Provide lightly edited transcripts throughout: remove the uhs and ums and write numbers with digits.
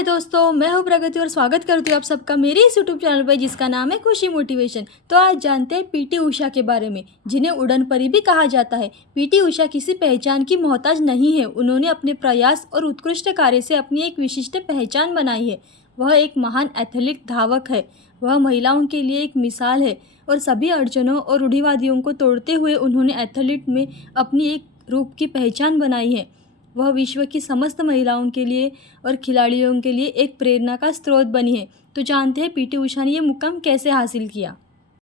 हाय दोस्तों, मैं हूँ प्रगति और स्वागत करती हूँ आप सबका मेरे इस यूट्यूब चैनल पर जिसका नाम है खुशी मोटिवेशन। तो आज जानते हैं पीटी उषा के बारे में, जिन्हें उड़न परी भी कहा जाता है। पीटी उषा किसी पहचान की मोहताज नहीं है। उन्होंने अपने प्रयास और उत्कृष्ट कार्य से अपनी एक विशिष्ट पहचान बनाई है। वह एक महान एथलीट धावक है। वह महिलाओं के लिए एक मिसाल है और सभी अड़चनों और रूढ़िवादियों को तोड़ते हुए उन्होंने एथलीट में अपनी एक रूप की पहचान बनाई है। वह विश्व की समस्त महिलाओं के लिए और खिलाड़ियों के लिए एक प्रेरणा का स्रोत बनी है। तो जानते हैं पीटी उषा ने ये मुकाम कैसे हासिल किया।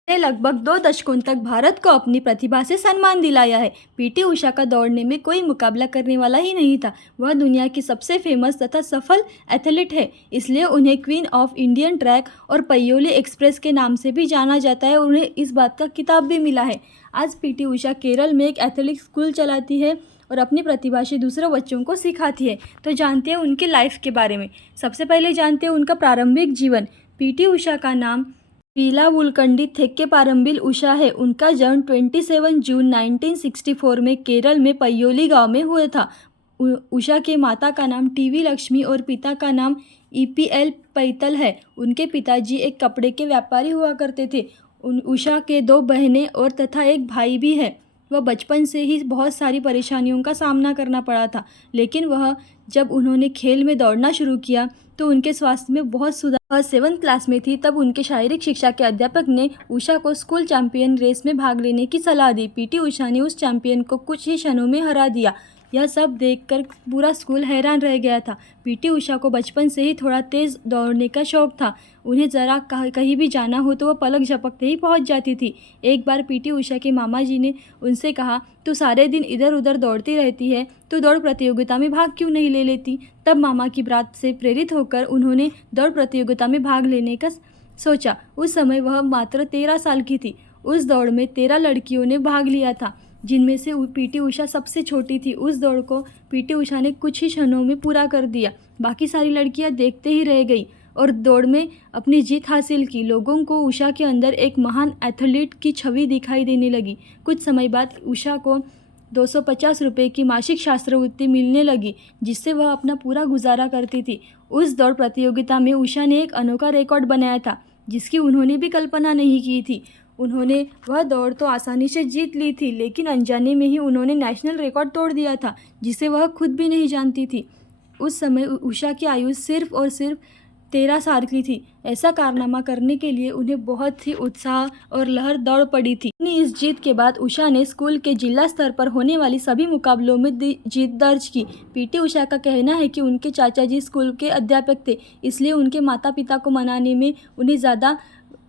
ने लगभग 2 दशकों तक भारत को अपनी प्रतिभा से सम्मान दिलाया है। पीटी उषा का दौड़ने में कोई मुकाबला करने वाला ही नहीं था। वह दुनिया की सबसे फेमस तथा सफल एथलीट है, इसलिए उन्हें क्वीन ऑफ इंडियन ट्रैक और पयोली एक्सप्रेस के नाम से भी जाना जाता है। उन्हें इस बात का खिताब भी मिला है। आज पीटी उषा केरल में एक एथलेटिक स्कूल चलाती है और अपनी प्रतिभा से दूसरे बच्चों को सिखाती है। तो जानते हैं उनके लाइफ के बारे में। सबसे पहले जानते हैं उनका प्रारंभिक जीवन। पीटी उषा का नाम पीला वुलकंडी थेक्के पारंबिल उषा है। उनका जन्म 27 जून 1964 में केरल में पयोली गांव में हुआ था। उषा के माता का नाम टीवी लक्ष्मी और पिता का नाम ईपीएल पैतल है। उनके पिताजी एक कपड़े के व्यापारी हुआ करते थे। उषा के 2 बहनें और तथा एक भाई भी है। वह बचपन से ही बहुत सारी परेशानियों का सामना करना पड़ा था, लेकिन जब उन्होंने खेल में दौड़ना शुरू किया तो उनके स्वास्थ्य में बहुत सुधार। वह 7th क्लास में थी तब उनके शारीरिक शिक्षा के अध्यापक ने उषा को स्कूल चैंपियन रेस में भाग लेने की सलाह दी। पीटी उषा ने उस चैंपियन को कुछ ही क्षणों में हरा दिया। यह सब देखकर पूरा स्कूल हैरान रह गया था। पीटी उषा को बचपन से ही थोड़ा तेज़ दौड़ने का शौक था। उन्हें ज़रा कहीं भी जाना हो तो वह पलक झपकते ही पहुंच जाती थी। एक बार पीटी उषा के मामा जी ने उनसे कहा, तू सारे दिन इधर उधर दौड़ती रहती है, तो दौड़ प्रतियोगिता में भाग क्यों नहीं ले लेती। तब मामा की बात से प्रेरित होकर उन्होंने दौड़ प्रतियोगिता में भाग लेने का सोचा। उस समय वह मात्र 13 साल की थी। उस दौड़ में 13 लड़कियों ने भाग लिया था, जिनमें से पीटी उषा सबसे छोटी थी। उस दौड़ को पीटी उषा ने कुछ ही क्षणों में पूरा कर दिया। बाकी सारी लड़कियां देखते ही रह गई और दौड़ में अपनी जीत हासिल की। लोगों को उषा के अंदर एक महान एथलीट की छवि दिखाई देने लगी। कुछ समय बाद उषा को 250 रुपये की मासिक छात्रवृत्ति मिलने लगी, जिससे वह अपना पूरा गुजारा करती थी। उस दौड़ प्रतियोगिता में उषा ने एक अनोखा रिकॉर्ड बनाया था, जिसकी उन्होंने भी कल्पना नहीं की थी। उन्होंने वह दौड़ तो आसानी से जीत ली थी, लेकिन अनजाने में ही उन्होंने नेशनल रिकॉर्ड तोड़ दिया था, जिसे वह खुद भी नहीं जानती थी। उस समय उषा की आयु सिर्फ और सिर्फ 13 साल की थी। ऐसा कारनामा करने के लिए उन्हें बहुत ही उत्साह और लहर दौड़ पड़ी थी। अपनी इस जीत के बाद उषा ने स्कूल के जिला स्तर पर होने वाली सभी मुकाबलों में जीत दर्ज की। पीटी उषा का कहना है कि उनके चाचा जी स्कूल के अध्यापक थे, इसलिए उनके माता पिता को मनाने में उन्हें ज़्यादा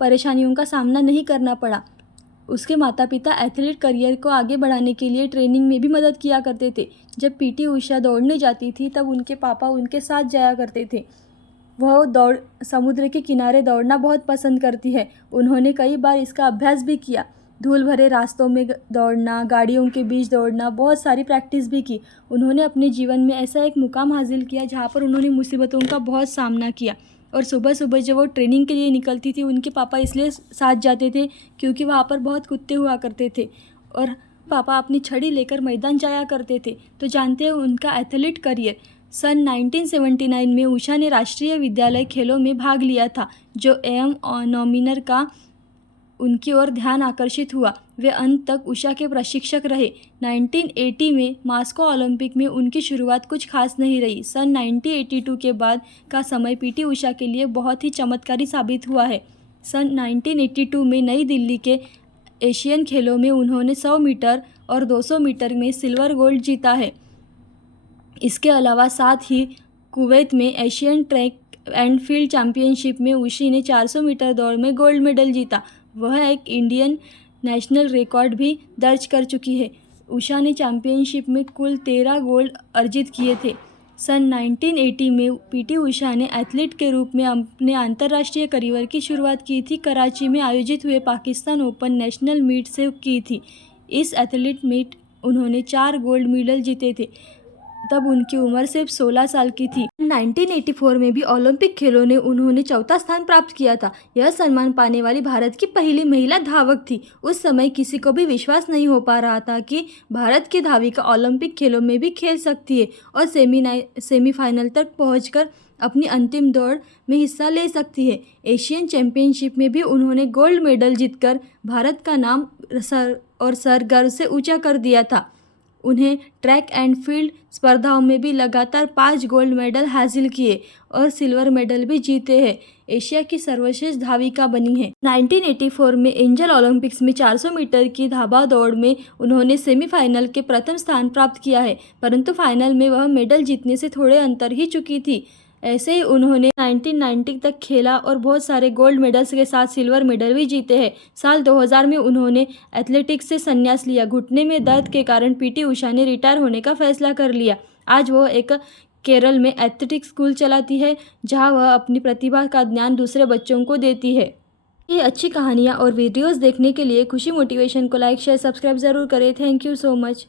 परेशानियों का सामना नहीं करना पड़ा। उसके माता पिता एथलीट करियर को आगे बढ़ाने के लिए ट्रेनिंग में भी मदद किया करते थे। जब पीटी उषा दौड़ने जाती थी तब उनके पापा उनके साथ जाया करते थे। वह समुद्र के किनारे दौड़ना बहुत पसंद करती है। उन्होंने कई बार इसका अभ्यास भी किया। धूल भरे रास्तों में दौड़ना, गाड़ियों के बीच दौड़ना, बहुत सारी प्रैक्टिस भी की। उन्होंने अपने जीवन में ऐसा एक मुकाम हासिल किया जहाँ पर उन्होंने मुसीबतों का बहुत सामना किया। और सुबह सुबह जब वो ट्रेनिंग के लिए निकलती थी, उनके पापा इसलिए साथ जाते थे क्योंकि वहाँ पर बहुत कुत्ते हुआ करते थे और पापा अपनी छड़ी लेकर मैदान जाया करते थे। तो जानते हैं उनका एथलीट करियर। सन 1979 में उषा ने राष्ट्रीय विद्यालय खेलों में भाग लिया था, जो एम नॉमिनर का उनकी ओर ध्यान आकर्षित हुआ। वे अंत तक उषा के प्रशिक्षक रहे। 1980 में मास्को ओलंपिक में उनकी शुरुआत कुछ खास नहीं रही। सन 1982 के बाद का समय पीटी उषा के लिए बहुत ही चमत्कारी साबित हुआ है। सन 1982 में नई दिल्ली के एशियन खेलों में उन्होंने 100 मीटर और 200 मीटर में सिल्वर गोल्ड जीता है। इसके अलावा साथ ही कुवैत में Asian track and field championship में उषा ने 400 मीटर दौड़ में गोल्ड मेडल जीता। वह एक इंडियन नेशनल रिकॉर्ड भी दर्ज कर चुकी है। उषा ने चैंपियनशिप में कुल 13 गोल्ड अर्जित किए थे। सन 1980 में पीटी उषा ने एथलीट के रूप में अपने अंतर्राष्ट्रीय करियर की शुरुआत की थी। कराची में आयोजित हुए पाकिस्तान ओपन नेशनल मीट से की थी। इस एथलीट मीट उन्होंने 4 गोल्ड मेडल जीते थे। तब उनकी उम्र सिर्फ 16 साल की थी। 1984 में भी ओलंपिक खेलों ने उन्होंने 4था स्थान प्राप्त किया था। यह सम्मान पाने वाली भारत की पहली महिला धावक थी। उस समय किसी को भी विश्वास नहीं हो पा रहा था कि भारत की धाविका ओलंपिक खेलों में भी खेल सकती है और सेमीफाइनल तक पहुंचकर अपनी अंतिम दौड़ में हिस्सा ले सकती है। एशियन चैंपियनशिप में भी उन्होंने गोल्ड मेडल जीतकर भारत का नाम सर गर्व से ऊंचा कर दिया था। उन्हें ट्रैक एंड फील्ड स्पर्धाओं में भी लगातार 5 गोल्ड मेडल हासिल किए और सिल्वर मेडल भी जीते हैं। एशिया की सर्वश्रेष्ठ धाविका बनी है। 1984 में एंजल ओलंपिक्स में 400 मीटर की धाबा दौड़ में उन्होंने सेमीफाइनल के प्रथम स्थान प्राप्त किया है, परंतु फाइनल में वह मेडल जीतने से थोड़े अंतर ही चुकी थी। ऐसे ही उन्होंने 1990 तक खेला और बहुत सारे गोल्ड मेडल्स के साथ सिल्वर मेडल भी जीते हैं। साल 2000 में उन्होंने एथलेटिक्स से संन्यास लिया। घुटने में दर्द के कारण पीटी उषा ने रिटायर होने का फैसला कर लिया। आज वह एक केरल में एथलेटिक्स स्कूल चलाती है, जहां वह अपनी प्रतिभा का ज्ञान दूसरे बच्चों को देती है। ये अच्छी कहानियाँ और वीडियोज़ देखने के लिए खुशी मोटिवेशन को लाइक शेयर सब्सक्राइब ज़रूर करें। Thank you so much.